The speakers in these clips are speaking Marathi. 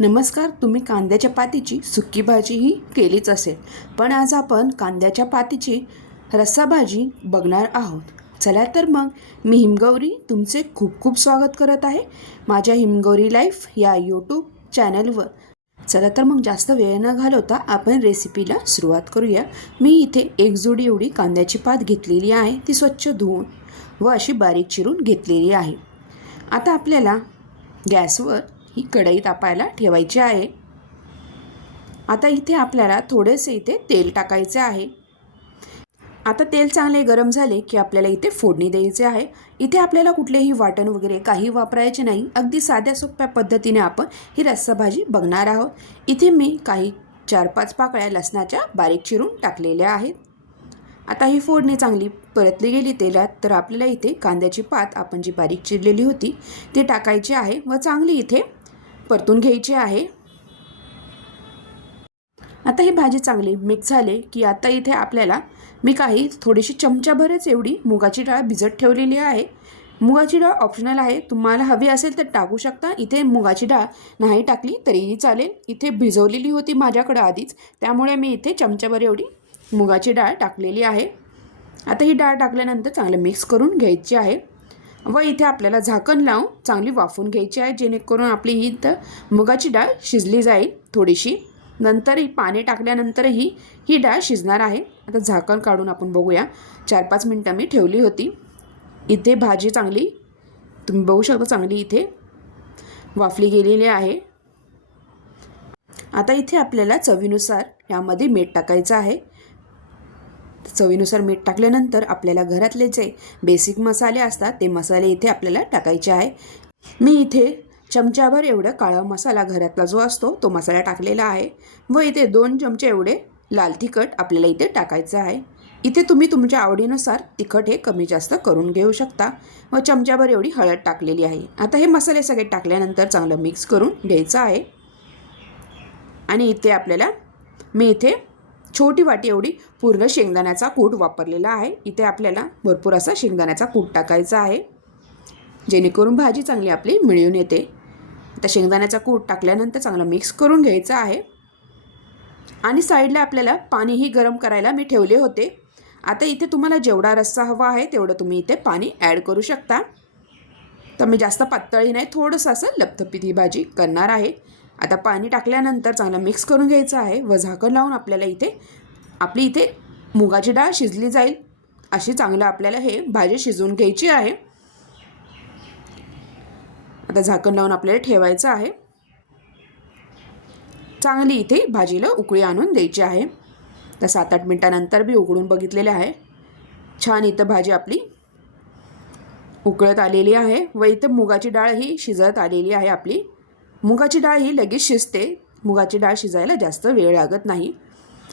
नमस्कार. तुम्ही कांद्याच्या पातीची सुकी भाजीही केलीच असेल, पण आज आपण कांद्याच्या पातीची रस्सा भाजी बघणार आहोत. चला तर मग मी हिमगौरी तुमचे खूप खूप स्वागत करत आहे माझ्या हिमगौरी लाईफ या यूट्यूब चॅनलवर. चला तर मग जास्त वेळ न घालवता आपण रेसिपीला सुरुवात करूया. मी इथे एक जोडी एवढी कांद्याची पात घेतलेली आहे. ती स्वच्छ धुवून व अशी बारीक चिरून घेतलेली आहे. आता आपल्याला गॅसवर ही कढई तापायला ठेवायची आहे. आता इथे आपल्याला थोडेसे इथे तेल टाकायचे आहे. आता तेल चांगले गरम झाले की आपल्याला इथे फोडणी द्यायचे आहे. इथे आपल्याला कुठलेही वाटण वगैरे काही वापरायचे नाही. अगदी साध्या सोप्या पद्धतीने आपण ही रस्सा भाजी बघणार आहोत. इथे मी काही 4-5 पाकळ्या लसणाच्या बारीक चिरून टाकलेल्या आहेत. आता ही फोडणी चांगली परतली गेली तेलात तर आपल्याला इथे कांद्याची पात आपण जी बारीक चिरलेली होती ती टाकायची आहे व चांगली इथे परतून घ्यायची आहे. आता ही भाजी चांगली मिक्स झाले की आता इथे आपल्याला मी काही थोडीशी चमचाभरच एवढी मुगाची डाळ भिजत ठेवलेली आहे. मुगाची डाळ ऑप्शनल आहे, तुम्हाला हवी असेल तर टाकू शकता. इथे मुगाची डाळ नाही टाकली तरीही चालेल. इथे भिजवलेली होती माझ्याकडे आधीच, त्यामुळे मी इथे चमचाभर एवढी मुगाची डाळ टाकलेली आहे. आता ही डाळ टाकल्यानंतर चांगलं मिक्स करून घ्यायची आहे व इथे आपल्याला झाकण लावून चांगली वाफवून घ्यायची आहे, जेणेकरून आपली ही तर मुगाची डाळ शिजली जाईल थोडीशी. नंतर ही पाणी टाकल्यानंतरही ही डाळ शिजणार आहे. आता झाकण काढून आपण बघूया. 4-5 मिनटं मी ठेवली होती. इथे भाजी चांगली तुम्ही बघू शकता चांगली इथे वाफली गेलेली आहे. आता इथे आपल्याला चवीनुसार यामध्ये मीठ टाकायचं आहे. चवीनुसार मीठ टाकल्यानंतर आपल्याला घरातले जे बेसिक मसाले असतात ते मसाले इथे आपल्याला टाकायचे आहे. मी इथे चमचाभर एवढं काळा मसाला घरातला जो असतो तो मसाला टाकलेला आहे व इथे 2 चमचे एवढे लाल तिखट आपल्याला इथे टाकायचं आहे. इथे तुम्ही तुमच्या आवडीनुसार तिखट हे कमी जास्त करून घेऊ शकता व चमचाभर एवढी हळद टाकलेली आहे. आता हे मसाले सगळे टाकल्यानंतर चांगलं मिक्स करून घ्यायचं आहे. आणि इथे आपल्याला मी इथे छोटी वाटी एवढी पूर्ण शेंगदाण्याचा कूट वापरलेला आहे. इथे आपल्याला भरपूर असा शेंगदाण्याचा कूट टाकायचा आहे, जेणेकरून भाजी चांगली आपली मिळून येते. आता शेंगदाण्याचा कूट टाकल्यानंतर चांगलं मिक्स करून घ्यायचं आहे. आणि साईडला आपल्याला पाणीही गरम करायला मी ठेवले होते. आता इथे तुम्हाला जेवढा रस्सा हवा आहे तेवढं तुम्ही इथे पाणी ॲड करू शकता. तर मी जास्त पातळही नाही, थोडंसं असं लपथपीत ही भाजी करणार आहे. आता पाणी टाकल्यानंतर चांगलं मिक्स करून घ्यायचं आहे व झाकण लावून आपल्याला इथे आपली इथे मुगाची डाळ शिजली जाईल अशी चांगलं आपल्याला हे भाजी शिजवून घ्यायची आहे. आता झाकण लावून आपल्याला ठेवायचं आहे. चांगली इथे भाजीला उकळी आणून द्यायची आहे. तर 7-8 मिनटानंतर मी उघडून बघितलेले आहे. छान इथं भाजी आपली उकळत आलेली आहे व इथं मुगाची डाळ ही शिजत आलेली आहे आपली. मुगाची डाळ ही लगेच शिजते. मुगाची डाळ शिजायला जास्त वेळ लागत नाही.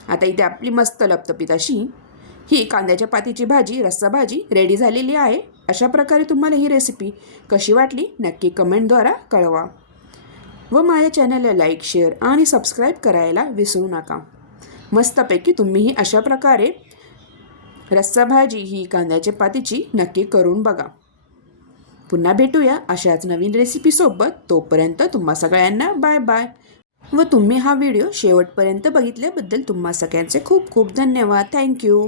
आता इथे आपली मस्त लपतपीत अशी ही कांद्याच्या पातीची भाजी रस्सा भाजी रेडी झालेली आहे. अशा प्रकारे तुम्हाला ही रेसिपी कशी वाटली नक्की कमेंटद्वारा कळवा व माझ्या चॅनलला लाईक, शेअर आणि सबस्क्राईब करायला विसरू नका. मस्तपैकी तुम्हीही अशा प्रकारे रस्सा भाजी ही कांद्याच्या पातीची नक्की करून बघा. पुन्हा भेटूया अशाच नवीन रेसिपीसोबत. तोपर्यंत तुम्हा सगळ्यांना बाय बाय. व तुम्ही हा व्हिडिओ शेवटपर्यंत बघितल्याबद्दल तुम्हा सगळ्यांचे खूप खूप धन्यवाद. थँक्यू.